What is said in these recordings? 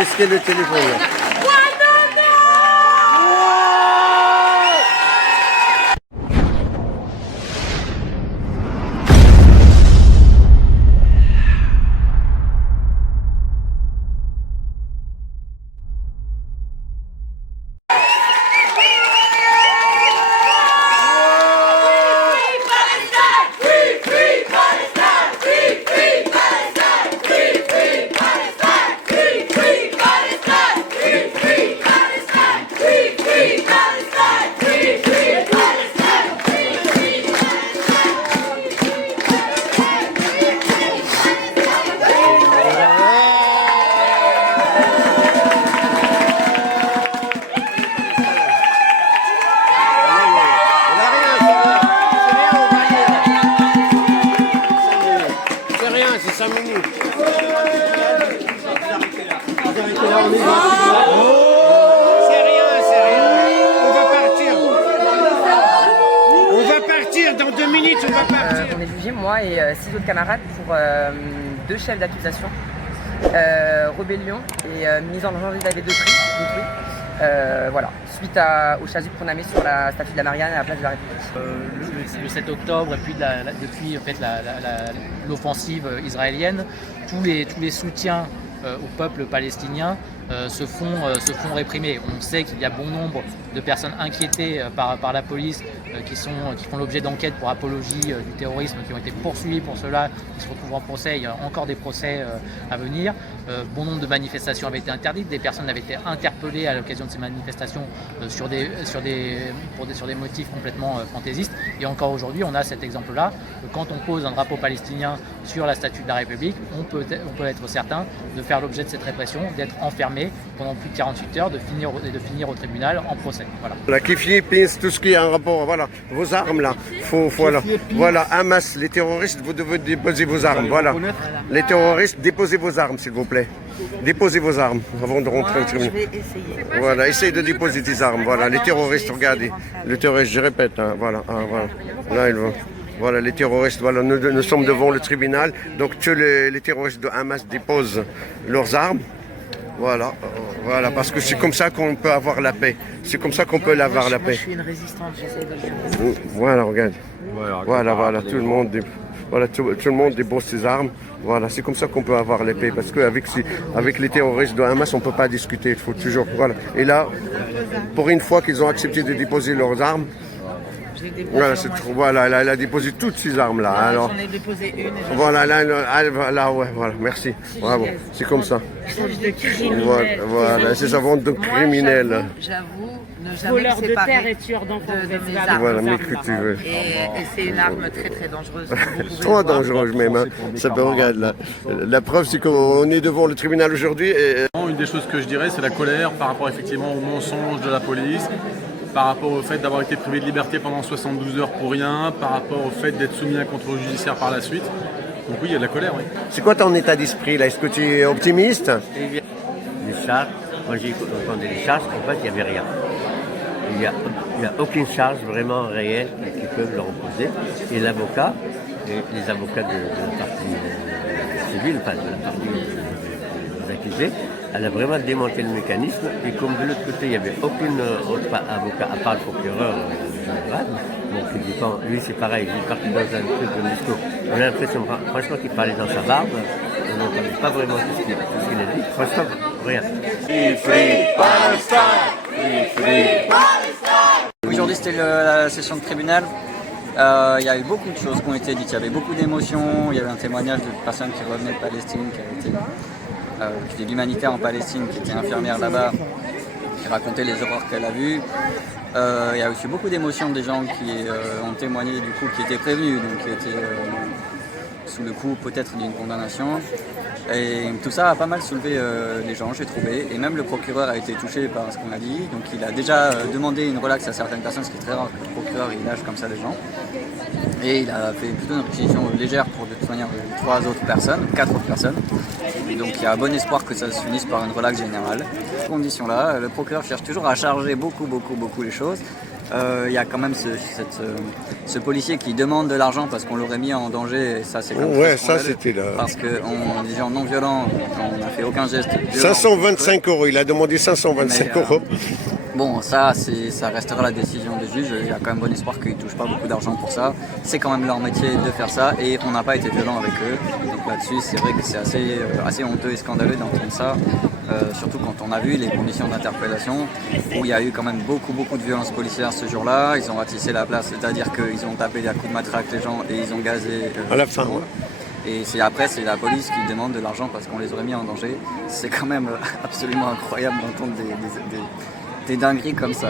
confisquer le téléphone. C'est 5 minutes. C'est rien. On va partir. On va partir dans 2 minutes, on va partir. On est jugé, moi et 6 autres camarades, pour 2 chefs d'accusation. Rébellion et mise en danger de la vie d'autrui. Voilà, suite au chasuble qu'on a mis sur la statue de la Marianne à la place de la République. Le 7 octobre et puis depuis en fait, l'offensive israélienne, tous les soutiens au peuple palestinien se font réprimer. On sait qu'il y a bon nombre de personnes inquiétées par la police qui font l'objet d'enquêtes pour apologie du terrorisme, qui ont été poursuivis pour cela, qui se retrouvent en procès. Il y a encore des procès à venir. Bon nombre de manifestations avaient été interdites, des personnes avaient été interpellées à l'occasion de ces manifestations sur des motifs complètement fantaisistes. Et encore aujourd'hui, on a cet exemple-là. Quand on pose un drapeau palestinien sur la statue de la République, on peut être certain de faire l'objet de cette répression, d'être enfermé pendant plus de 48 heures, de finir au tribunal en procès. Voilà, qui finissent tout ce qui est en rapport, voilà, vos armes là, voilà, Hamas, les terroristes, vous devez déposer vos armes, voilà. Les terroristes, déposez vos armes s'il vous plaît. Déposez vos armes avant de rentrer au tribunal. Je vais essayer. Voilà, essayez de déposer des armes, voilà, les terroristes, regardez, les terroristes, je répète, hein, voilà, là ils vont. Voilà, les terroristes, voilà, nous sommes devant le tribunal, donc que les terroristes de Hamas déposent leurs armes. Voilà, parce que c'est comme ça qu'on peut avoir la paix. C'est comme ça qu'on peut avoir la paix. Je suis une résistante, j'essaie de... Voilà, regarde. Voilà, tout le monde dépose ses armes. Voilà, c'est comme ça qu'on peut avoir la paix. Parce qu'avec les terroristes de Hamas, on ne peut pas discuter. Il faut toujours. Voilà. Et là, pour une fois qu'ils ont accepté de déposer leurs armes, voilà, elle a déposé toutes ces armes-là. Alors, j'en ai déposé une. Voilà, merci. Bravo, c'est comme ça. Voilà, c'est sa vente de criminels. J'avoue, ne jamais voleur me de séparer terre et tueur d'enfants. de mes armes. Voilà, mais que tu veux. Et c'est une arme très très dangereuse. Trop dangereuse même. Hein. Ça peut regarder là. La preuve, c'est qu'on est devant le tribunal aujourd'hui. Une des choses que je dirais, c'est la colère par rapport effectivement aux mensonges de la police, par rapport au fait d'avoir été privé de liberté pendant 72 heures pour rien, par rapport au fait d'être soumis à un contrôle judiciaire par la suite. Donc oui, il y a de la colère, oui. C'est quoi ton état d'esprit là? Est-ce que tu es optimiste? Les charges, quand j'ai entendu les charges, en fait, il n'y avait rien. Il n'y a aucune charge vraiment réelle qui peuvent leur opposer. Et l'avocat, les avocats de la partie civile, enfin de la partie des accusés, elle a vraiment démonté le mécanisme. Et comme de l'autre côté, il n'y avait aucun autre avocat à part le procureur général, donc lui c'est pareil, il est parti dans un truc de discours. On a l'impression, franchement, qu'il parlait dans sa barbe. On n'entendait pas vraiment tout ce qu'il a dit. Franchement, rien. Aujourd'hui, c'était la session de tribunal. Il y a eu beaucoup de choses qui ont été dites. Il y avait beaucoup d'émotions. Il y avait un témoignage de personnes qui revenaient de Palestine, qui fait de l'humanitaire en Palestine, qui était infirmière là-bas, qui racontait les horreurs qu'elle a vues. Il y a aussi beaucoup d'émotions des gens qui ont témoigné, du coup, qui étaient prévenus, donc qui étaient sous le coup peut-être d'une condamnation. Et tout ça a pas mal soulevé les gens, j'ai trouvé. Et même le procureur a été touché par ce qu'on a dit. Donc il a déjà demandé une relaxe à certaines personnes, ce qui est très rare que le procureur il lâche comme ça les gens. Et il a fait plutôt une réquisition légère pour de toute manière 4 autres personnes. Donc il y a bon espoir que ça se finisse par une relaxe générale. Dans ces conditions-là, le procureur cherche toujours à charger beaucoup les choses. il y a quand même ce policier qui demande de l'argent parce qu'on l'aurait mis en danger. Et ça, c'est quand même Ouais, très ça, scandaleux. c'était là. Parce que des gens non violents, on n'a fait aucun geste violent. 525 euros, il a demandé 525 Mais, euros. Bon, ça restera la décision des juges. Il y a quand même bon espoir qu'ils ne touchent pas beaucoup d'argent pour ça. C'est quand même leur métier de faire ça et on n'a pas été violent avec eux. Donc là-dessus, c'est vrai que c'est assez honteux et scandaleux d'entendre ça. Surtout quand on a vu les conditions d'interpellation où il y a eu quand même beaucoup de violences policières ce jour-là. Ils ont ratissé la place, c'est-à-dire qu'ils ont tapé à coups de matraque les gens et ils ont gazé. À la fin, ouais. Et après, c'est la police qui demande de l'argent parce qu'on les aurait mis en danger. C'est quand même absolument incroyable d'entendre des dingueries comme ça.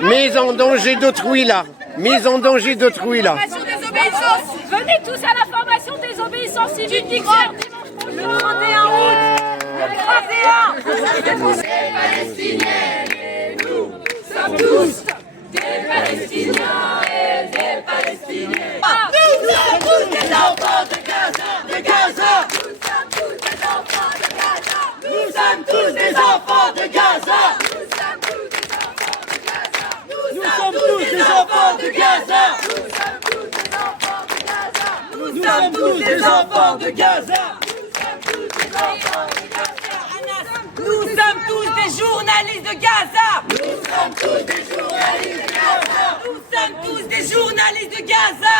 Mise en danger d'autrui là. Mise en danger d'autrui là. Venez tous à la formation des obéissances civiques dimanche le 31 août. Le 31. Des Palestiniens et nous sommes tous des Palestiniens et des Palestiniens. Nous sommes tous des enfants de Gaza, de Gaza. Nous sommes tous des enfants de Gaza. Nous sommes tous des enfants de Gaza. Nous sommes tous des enfants de Gaza. Nous sommes tous des journalistes de Gaza. Nous sommes tous des journalistes de Gaza. Nous sommes tous des journalistes de Gaza.